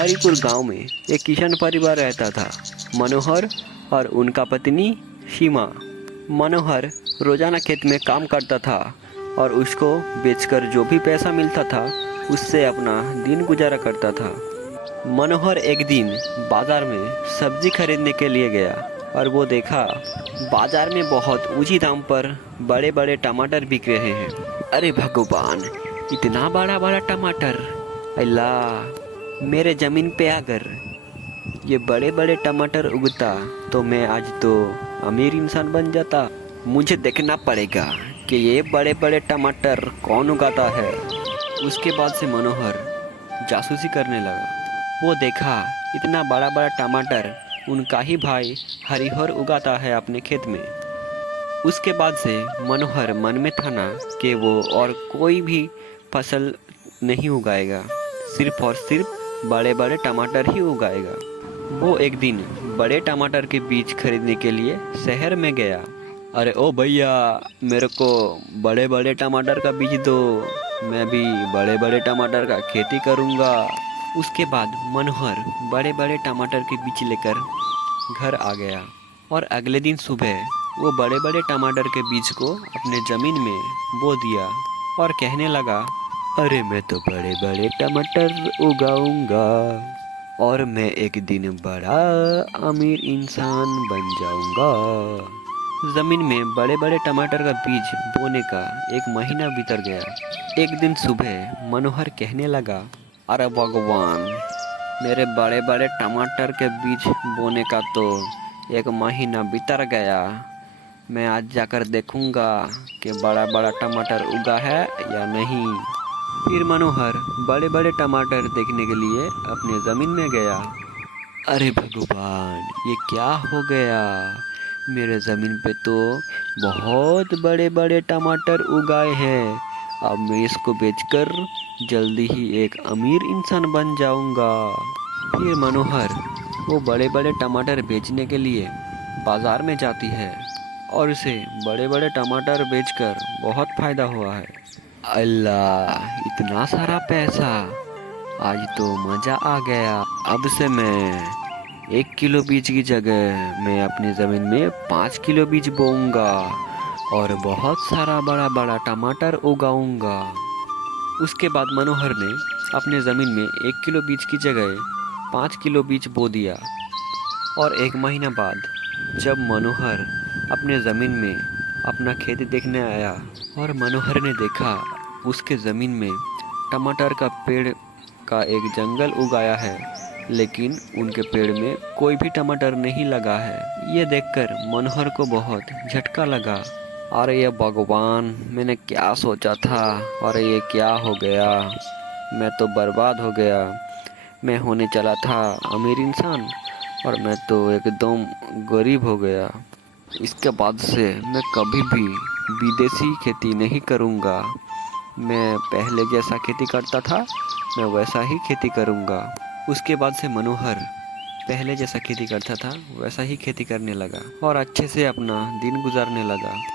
हरिपुर गांव में एक किसान परिवार रहता था, मनोहर और उनका पत्नी सीमा। मनोहर रोजाना खेत में काम करता था और उसको बेचकर जो भी पैसा मिलता था उससे अपना दिन गुजारा करता था। मनोहर एक दिन बाजार में सब्जी खरीदने के लिए गया और वो देखा बाजार में बहुत ऊंची दाम पर बड़े बड़े टमाटर बिक रहे हैं। अरे भगवान, इतना बड़ा बड़ा टमाटर! अल्लाह, मेरे ज़मीन पे अगर ये बड़े बड़े टमाटर उगता तो मैं आज तो अमीर इंसान बन जाता। मुझे देखना पड़ेगा कि ये बड़े बड़े टमाटर कौन उगाता है। उसके बाद से मनोहर जासूसी करने लगा। वो देखा इतना बड़ा बड़ा टमाटर उनका ही भाई हरिहर उगाता है अपने खेत में। उसके बाद से मनोहर मन में ठाना कि वो और कोई भी फसल नहीं उगाएगा, सिर्फ और सिर्फ बड़े बड़े टमाटर ही उगाएगा। वो एक दिन बड़े टमाटर के बीज खरीदने के लिए शहर में गया। अरे ओ भैया, मेरे को बड़े बड़े टमाटर का बीज दो, मैं भी बड़े बड़े टमाटर का खेती करूँगा। उसके बाद मनोहर बड़े बड़े टमाटर के बीज लेकर घर आ गया और अगले दिन सुबह वो बड़े बड़े टमाटर के बीज को अपने ज़मीन में बो दिया और कहने लगा, अरे मैं तो बड़े बड़े टमाटर उगाऊंगा और मैं एक दिन बड़ा अमीर इंसान बन जाऊंगा। ज़मीन में बड़े बड़े टमाटर का बीज बोने का एक महीना बीत गया। एक दिन सुबह मनोहर कहने लगा, अरे भगवान, मेरे बड़े बड़े टमाटर के बीज बोने का तो एक महीना बीत गया। मैं आज जाकर देखूंगा कि बड़ा बड़ा टमाटर उगा है या नहीं। फिर मनोहर बड़े बड़े टमाटर देखने के लिए अपने ज़मीन में गया। अरे भगवान, ये क्या हो गया? मेरे ज़मीन पे तो बहुत बड़े बड़े टमाटर उगाए हैं। अब मैं इसको बेचकर जल्दी ही एक अमीर इंसान बन जाऊंगा। फिर मनोहर वो बड़े बड़े टमाटर बेचने के लिए बाज़ार में जाती है और उसे बड़े बड़े टमाटर बेचकर बहुत फ़ायदा हुआ है। अल्लाह, इतना सारा पैसा! आज तो मज़ा आ गया। अब से मैं 1 किलो बीज की जगह मैं अपनी ज़मीन में 5 किलो बीज बोऊंगा और बहुत सारा बड़ा बड़ा टमाटर उगाऊंगा। उसके बाद मनोहर ने अपने ज़मीन में 1 किलो बीज की जगह 5 किलो बीज बो दिया और एक महीना बाद जब मनोहर अपने ज़मीन में अपना खेत देखने आया और मनोहर ने देखा उसके ज़मीन में टमाटर का पेड़ का एक जंगल उगाया है, लेकिन उनके पेड़ में कोई भी टमाटर नहीं लगा है। ये देखकर मनोहर को बहुत झटका लगा। अरे ये भगवान, मैंने क्या सोचा था? अरे ये क्या हो गया? मैं तो बर्बाद हो गया। मैं होने चला था अमीर इंसान और मैं तो एकदम गरीब हो गया। इसके बाद से मैं कभी भी विदेशी खेती नहीं करूँगा। मैं पहले जैसा खेती करता था मैं वैसा ही खेती करूँगा। उसके बाद से मनोहर पहले जैसा खेती करता था वैसा ही खेती करने लगा और अच्छे से अपना दिन गुजारने लगा।